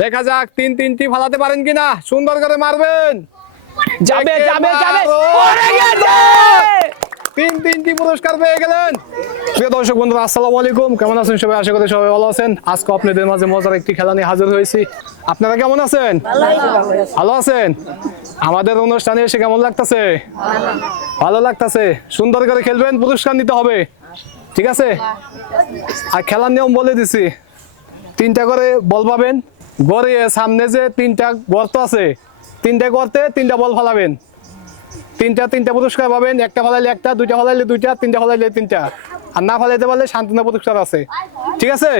দেখা যাক তিনটি ফালাতে পারেন কিনা, সুন্দর করে মারবেন। যাবে যাবে যাবে, পড়ে গেছে। তিনটি পুরস্কার পেয়ে গেলেন। প্রিয় দর্শক বন্ধুরা, আসসালামু আলাইকুম, কেমন আছেন সবাই? আশা করি সবাই ভালো আছেন। আজকে আপনাদের মাঝে মজার একটি খেলা নিয়ে হাজির হয়েছি। আপনারা কেমন আছেন? ভালো আছেন? আমাদের অনুষ্ঠানে এসে কেমন লাগতেছে? ভালো লাগতেছে। সুন্দর করে খেলবেন, পুরস্কার নিতে হবে, ঠিক আছে? আর খেলার নিয়ম বলে দিছি, 3টা করে বল পাবেন। গড়ে সামনে যে 3টা গর্ত আছে, 3টা গর্তে 3টা বল ফালাবেন। 3টা পুরস্কার পাবেন। একটা ফালাইলে একটা, 2টা ফালাইলে 2টা, 3টা ফালাইলে 3টা। আর না ফালাইতে পারলে সান্ত্বনা পুরস্কার আছে, ঠিক আছে?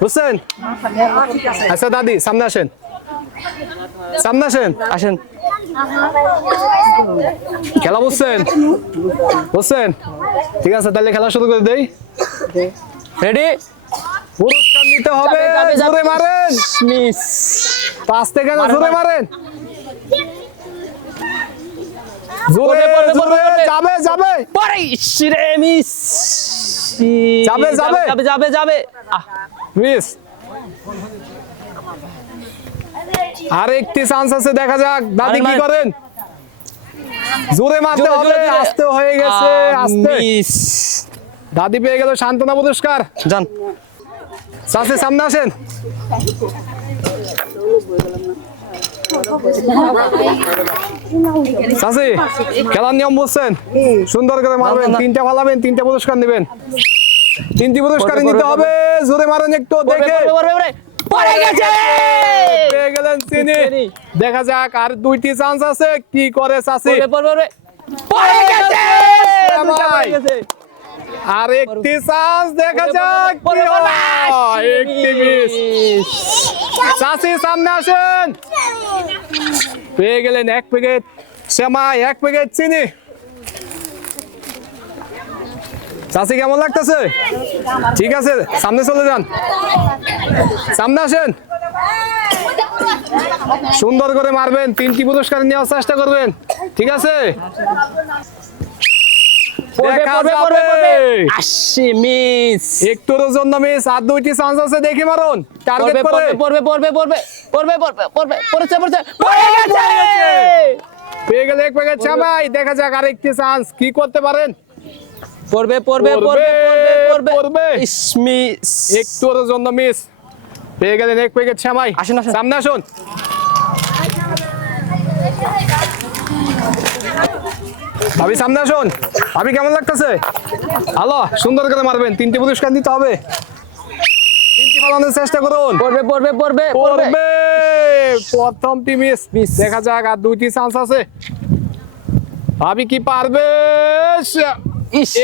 বুঝছেন? আচ্ছা দাদি, সামনে আসেন, সামনে আসেন, আসেন। খেলা বুঝছেন? বুঝছেন? ঠিক আছে, তাহলে খেলা শুরু করে দেই। রেডি? পুরস্কার নিতে হবে। জোরে মারেন, মিস। 5 থেকে না, জোরে মারেন। জোরে জোরে, যাবে যাবে, পরে শিরে মিস। যাবে যাবে যাবে যাবে যাবে। মিস। আর একটি চান্স আছে, দেখা যাক দাদি কি করেন। জোরে মারতে হবে, আস্তে হয়ে গেছে, আস্তে। মিস। দাদি পেয়ে গেল সান্ত্বনা পুরস্কার। জান চাচি সামনে আসেন। চাচি, খেলার নিয়ম বুঝছেন? সুন্দর করে মারবেন, 3টা ফালাবেন, 3টা পুরস্কার নেবেন। 3টি পুরস্কার নিতে হবে। জোরে মারেন একটু, দেখে। পড়ে গেছে। পেয়ে গেলেন চিনি। দেখা যাক আর 2টি চান্স আছে, কি করে চাচি। পড়ে গেছে। আর একটি চান্স, দেখা যাক কি হয়। একটি মিস। চাচি সামনে আসেন। পেয়ে গেলেন 1 প্যাকেট সেমাই, 1 প্যাকেট চিনি। চাচি কেমন লাগতেছে? ঠিক আছে, সামনে চলে যান, সামনে আসেন। সুন্দর করে মারবেন, 3টি পুরস্কার নেওয়ার চেষ্টা করবেন, ঠিক আছে? একটুর জন্য মিস। আর 2টি চান্স আছে, দেখি মারুন। টার্গেট করে পেয়ে গেলে 1 প্যাকেট সেমাই। দেখা যাক আর একটি চান্স, কি করতে পারেন। একটুর জন্য মিস। পেয়ে গেলেন 1 প্যাকেট সেমাই। আসুন, আসুন। সামনে আসুন। ভাবি সামনে আসুন। ভাবি কেমন লাগতেছে? ভালো। সুন্দর করে মারবেন, 3টি পুরস্কার দিতে হবে। 3টি ফালানোর চেষ্টা করুন। পড়বে। প্রথমটি মিস। দেখা যাক আর 2টি চান্স আছে। ভাবি কি পারবে?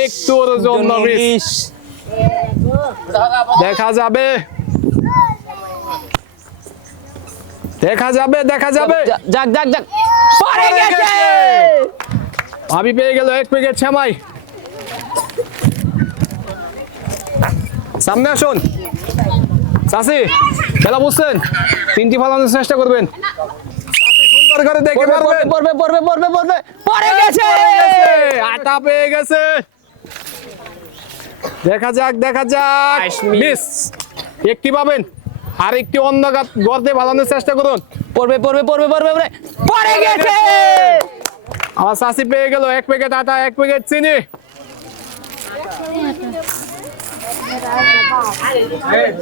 একটুর জন্য মিস। দেখা যাবে, দেখা যাবে, দেখা যাবে। যাক যাক যাক, পড়ে গেছে। ভাবি পেয়ে গেল 1 প্যাকেট সেমাই। সামনে আসুন। চাচি, খেলা বুঝছেন? 3টি ফালানোর চেষ্টা করবেন। চাচি সুন্দর করে দেখে মারবেন। পড়ে গেছে। আটা পেয়ে গেছে। দেখা যাক, দেখা যাক। মিস। একটি পাবেন। আর একটি অন্য গর্তে ফালানোর চেষ্টা করুন। পড়ে গেছে। আমার চাচি পেয়ে গেল 1 প্যাকেট আটা, 1 প্যাকেট চিনি।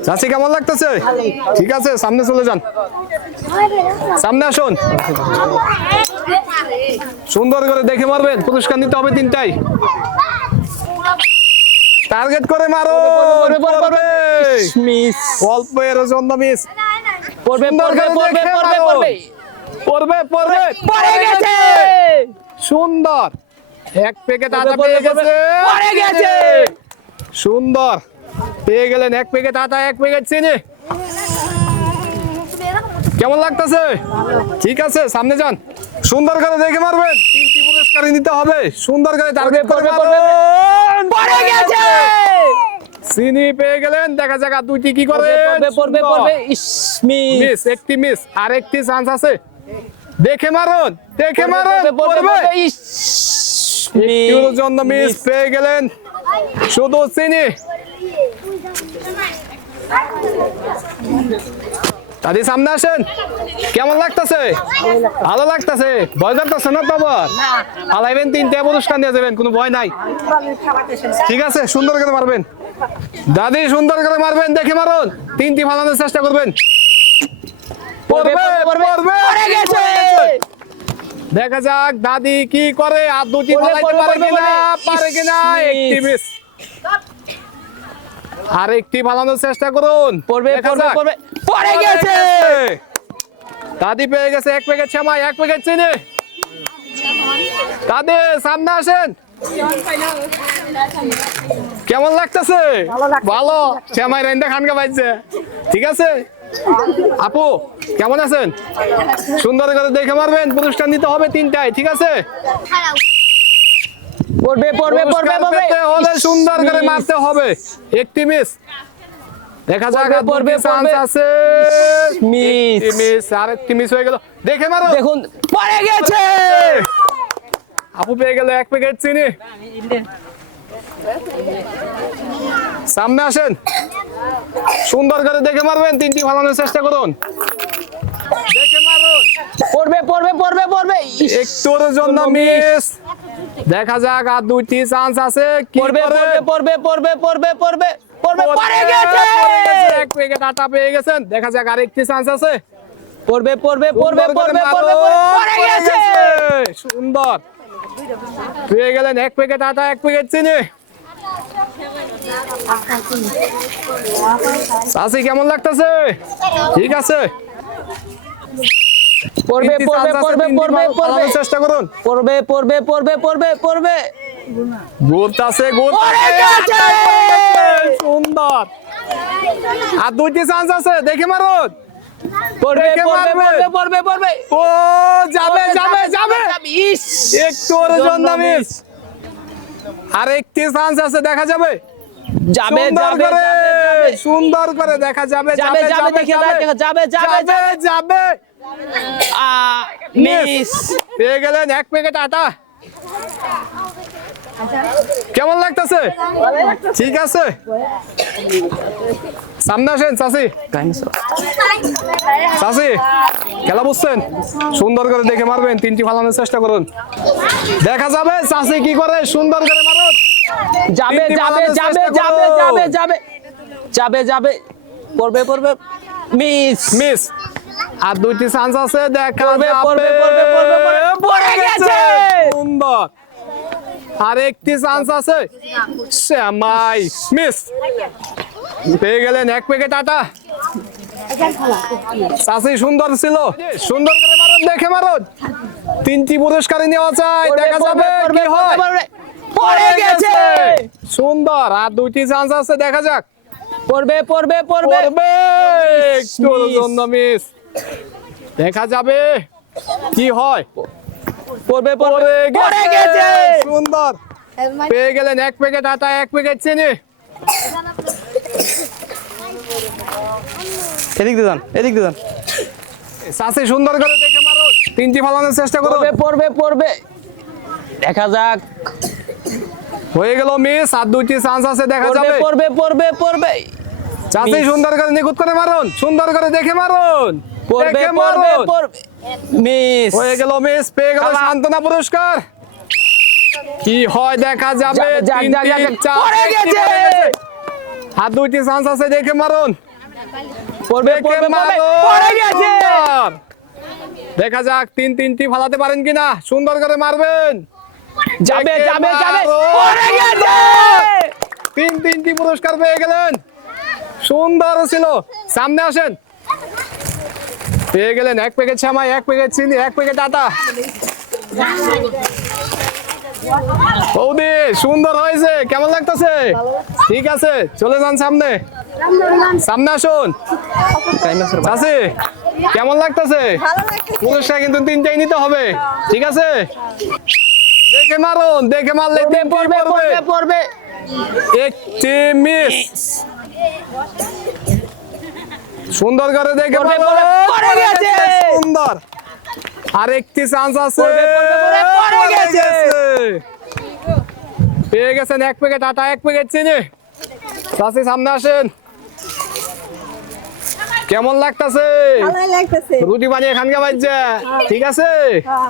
চাচি কেমন লাগতেছে? ঠিক আছে, সামনে চলে যান, সামনে আসুন। সুন্দর করে দেখে মারবেন, পুরস্কার নিতে হবে 3টাই। টার্গেট করে মারো। মিস। অল্প এর জন্য মিস। পড়বে। পড়ে গেছে। সুন্দর। 1 প্যাকেট আটা পেয়ে গেছে। পড়ে গেছে। সুন্দর। পেয়ে গেলেন 1 প্যাকেট আটা, 1 প্যাকেট চিনি। কেমন লাগতেছে? ঠিক আছে, সামনে যান। সুন্দর করে দেখে মারবেন, 3টি পুরস্কার নিতে হবে। সুন্দর করে টার্গেট করে মারবেন। পড়ে গেছে। চিনি পেয়ে গেলেন। দেখা যাক আর 2টি কি করে। মিস। একটি মিস। আর একটি চান্স আছে, দেখে মারুন, দেখে মারুন। একটুর জন্য মিস। পেয়ে গেলেন শুধু চিনি। দাদি সামনে আসেন। কেমন লাগতেছে? ভালো লাগতেছে। ভয় করতেছে না তো আবার? আলাইবেন, 3টে পুরস্কার নিয়ে যাবেন, কোনো ভয় নাই। ঠিক আছে, সুন্দর করে মারবেন দাদি, সুন্দর করে মারবেন, দেখে মারুন। 3টি ফালানোর চেষ্টা করবেন। পড়বে, পড়বে, পড়ে গেছে। দেখা যাক দাদি কি করে, আর 2টি ফালাইতে পারে কিনা, পারে কিনা। একটি মিস, আর একটি ফালানোর চেষ্টা করুন। পড়বে, দেখা পড়বে, যাক। পড়বে, পড়ে গেছে। দাদি পেয়ে গেছে 1 প্যাকেট সেমাই, 1 প্যাকেট চিনি। দাদি সামনে আসেন। কেমন লাগতেছে? ভালো। সেমাই রাইন্দা খানকা পাইছে। ঠিক আছে আপু, কেমন আছেন? সুন্দর করে দেখে মারবেন, পুরস্কার নিতে হবে 3টায়। ঠিক আছে, পড়বে, পড়বে, পড়বে, পুরস্কার পড়বে। পেতে হলে সুন্দর করে মারতে হবে। একটি মিস, দেখা যাক। আর পড়বে, 2টি চান্স পড়বে। আছে। মিস। একটি মিস, আর একটি মিস হয়ে গেল। দেখে মারো। দেখুন, পড়ে গেছে। আপু পেয়ে গেল 1 প্যাকেট চিনি। সামনে আসেন, সুন্দর করে দেখে মারবেন, 3টি ফালানোর চেষ্টা করুন। দেখে মারুন। পড়বে, পড়বে, পড়বে, পড়বে। ইস, একটুর জন্য মিস। দেখা যাক, আর 2টি চান্স আছে। কি পড়বে, করে? পড়বে, পড়বে, পড়বে, পড়বে, পড়বে, পড়ে গেছে। 1 প্যাকেট আটা পেয়ে গেছেন। দেখা যাক, আর একটি চান্স আছে। পড়বে, পড়বে, পড়বে, সুন্দর করে পড়বে, মারুন। পড়বে, পড়বে, পড়ে পড়ে গেছে। গেছে। সুন্দর পেয়ে গেলেন 1 প্যাকেট আটা, 1 প্যাকেট চিনি। চাচি কেমন লাগতেছে? ঠিক আছে, পড়বে, 3টি পড়বে, চান্স আছে, পড়বে, 3টি পড়বে, পড়বে, ফালানোর চেষ্টা করুন। পড়বে, পড়বে, পড়বে, পড়বে, পড়বে। ঘুরতাছে, পড়ে গেছে। সুন্দর। আর 2টি চান্স আছে, দেখে মারুন। পড়বে, দেখে পড়বে, মারবেন। পড়বে, পড়বে, পড়বে। ও যাবে, যাবে, যাবে। ইস, একটুর জন্য মিস। আর একটি চান্স আছে, দেখা যাবে। যাবে, সুন্দর যাবে, করে, যাবে, যাবে। সুন্দর করে দেখা যাবে। যাবে, যাবে, দেখে যাবে, যাবে, যাবে, যাবে, যাবে। মিস। পেয়ে গেলেন 1 প্যাকেট আটা। কেমন লাগতেছে? ঠিক আছে, সামনে আসেন চাচি। চাচি খেলা বুঝছেন? সুন্দর করে দেখে মারবেন, 3টি ফালানোর চেষ্টা করুন। দেখা যাবে চাচি কি করে। সুন্দর করে মারুন। যাবে, 3টি যাবে, ফালানোর যাবে, চেষ্টা যাবে, করুন। যাবে, যাবে, যাবে, যাবে, পড়বে, পড়বে, মিস। মিস। আর 2টি চান্স আছে, দেখা পড়বে, যাবে। পড়বে, পড়বে, পড়বে, পড়বে, পড়ে গেছে। সুন্দর। আর একটি চান্স আছে, সেমাই। মিস। পেয়ে গেলেন 1 প্যাকেট আটা। চাচি সুন্দর ছিল। সুন্দর করে মারুন, দেখে মারুন। 3টি পুরস্কার নেওয়া চাই। পড়বে, দেখা পড়বে, যাবে পড়বে, কি হয়। পড়বে, পড়ে গেছে। সুন্দর। আর 2টি চান্স আছে, দেখা যাক। পড়বে, পড়বে, পড়বে, পড়বে, একটুর মিস। জন্য মিস। দেখা যাবে কি হয়। পড়বে, পড়ে পড়ে গেছে। গেছে। সুন্দর। পেয়ে গেলেন 1 প্যাকেট আটা, 1 প্যাকেট চিনি। এদিক দিয়ে যান, এদিক দিয়ে যান। চাচি সুন্দর করে দেখে মারুন, 3টি ফালানোর চেষ্টা করুন। পড়বে, পড়বে, পড়বে, দেখা যাক। হয়ে গেল মিস। আর 2টি চান্স আছে, দেখা পড়বে, যাবে। পড়বে, পড়বে, পড়বে, চাচি মিস। সুন্দর করে নিখুঁত করে মারুন, সুন্দর করে দেখে মারুন। পড়বে, দেখে পড়বে, মারুন। পড়বে, মিস। হয়ে গেল মিস। পেয়ে গেল খালা। সান্ত্বনা পুরস্কার। কি হয় দেখা যাবে। যাবে, যাক, যাক, 3টি যাক, চান্স পড়ে গেছে। আর 2টি চান্স আছে, দেখে মারুন। পড়বে, দেখে পড়বে, পড়বে, মারুন। পড়ে গেছে। সুন্দর। দেখা যাক 3টি ফালাতে পারেন কিনা। সুন্দর করে মারবেন। যাবে, দেখে যাবে, যাবে, মারুন। পড়ে গেছে। 3টি পুরস্কার পেয়ে গেলেন। সুন্দর ছিল। সামনে আসেন। পেয়ে গেলেন 1 প্যাকেট সেমাই, 1 প্যাকেট চিনি, 1 প্যাকেট আটা। বৌদি সুন্দর হয়েছে, কেমন লাগতেছে? ঠিক আছে, চলে যান সামনে। সামনে আসুন। চাচি কেমন লাগতেছে? পুরস্কার কিন্তু 3টাই নিতে হবে। ঠিক আছে, দেখে মারুন, দেখে মারলে পড়বে, 3টি পড়বে, পড়বে। পড়বে, পড়বে, একটি মিস। সুন্দর করে দেখে পড়বে, মারুন। পড়ে গেছে। সুন্দর। আর একটি চান্স আছে। পড়বে, পড়বে, পড়বে, পড়ে গেছে। পেয়ে গেছেন 1 প্যাকেট আটা, 1 প্যাকেট চিনি। চাচি সামনে আসেন। কেমন লাগতাছে? ভালোই লাগতেছে। রুটি বানিয়ে খান কে বাজ্যা? ঠিক আছে, হ্যাঁ।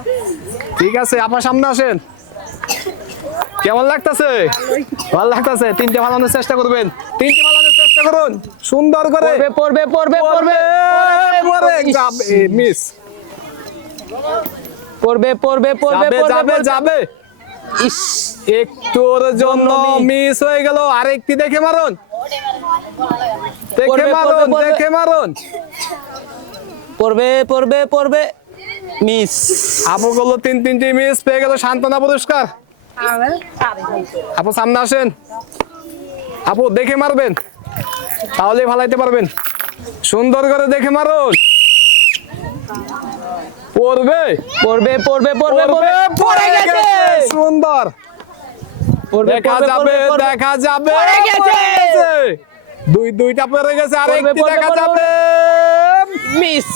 ঠিক আছে, আপনার সামনে আসেন। কেমন লাগতাছে? ভালো লাগতাছে। তিনটে বানানোর চেষ্টা করবেন, তিনটে বানানোর চেষ্টা করুন সুন্দর করে। পড়বে পড়বে পড়বে পরে ইস, যাবে, মিস। পড়বে পড়বে পড়বে যাবে পড়বে, যাবে পড়বে। যাবে। ইস, একটুর জন্য মিস হয়ে গেল। আরেকটি দেখে মারুন, দেখে পড়বে, মারুন, পড়বে, পড়বে। দেখে মারুন। পড়বে পড়বে পড়বে মিস। আপু গুলো তিনটি মিস পেয়ে গেল সান্ত্বনা পুরস্কার। আপু সামনে আসেন। আপু দেখে মারবেন, তাহলে ভালাইতে পারবেন। সুন্দর করে দেখে মারুন। পড়বে পড়বে পড়বে পড়বে পড়বে পড়ে গেছে। সুন্দর। পড়বে দেখা পড়বে যাবে, পড়বে দেখা যাবে। পড়ে গেছে। দুইটা পড়ে গেছে, আর পড়বে, একটি পড়বে, দেখা পড়বে, যাবে। মিস।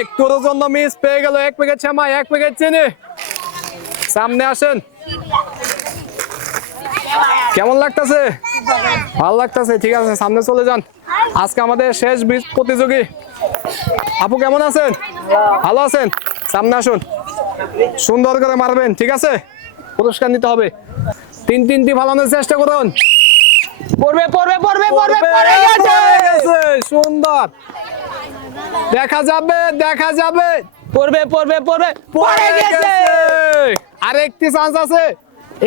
একটুর জন্য মিস পেয়ে গেল। এক প্যাকেট শ্যামা, এক প্যাকেট চিনি। সামনে আসেন। কেমন লাগতেছে? ভালো লাগতেছে, ঠিক আছে, সামনে চলে যান। আজকে আমাদের শেষ প্রতিযোগী। আপু কেমন আছেন? ভালো আছেন? সামনে আসুন, সুন্দর করে মারবেন, ঠিক আছে? পুরস্কার নিতে হবে। তিনটি ভালানোর চেষ্টা করুন। পড়বে পড়বে পড়বে পড়বে পড়ে গেছে। পড়ে গেছে, সুন্দর। দেখা যাবে, দেখা যাবে। পড়বে পড়বে পড়বে পড়ে গেছে। আরেকটি চান্স আছে।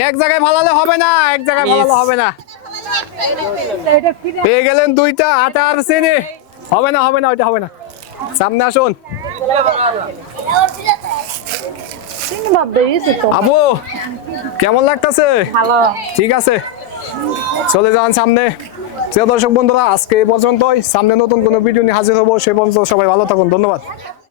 এক জায়গায় ভালালে হবে না, এক জায়গায় Miss. ভালালে হবে না। পেয়ে গেলেন দুইটা, আটা আর চিনি। হবে না, হবে না, ওইটা হবে না। সামনে আসুন। আপু কেমন লাগতেছে? ভালো। ঠিক আছে, চলে যান সামনে। প্রিয় দর্শক বন্ধুরা, আজকে এই পর্যন্তই। সামনে নতুন কোনো ভিডিও নিয়ে হাজির হবো। সে পর্যন্ত সবাই ভালো থাকুন। ধন্যবাদ।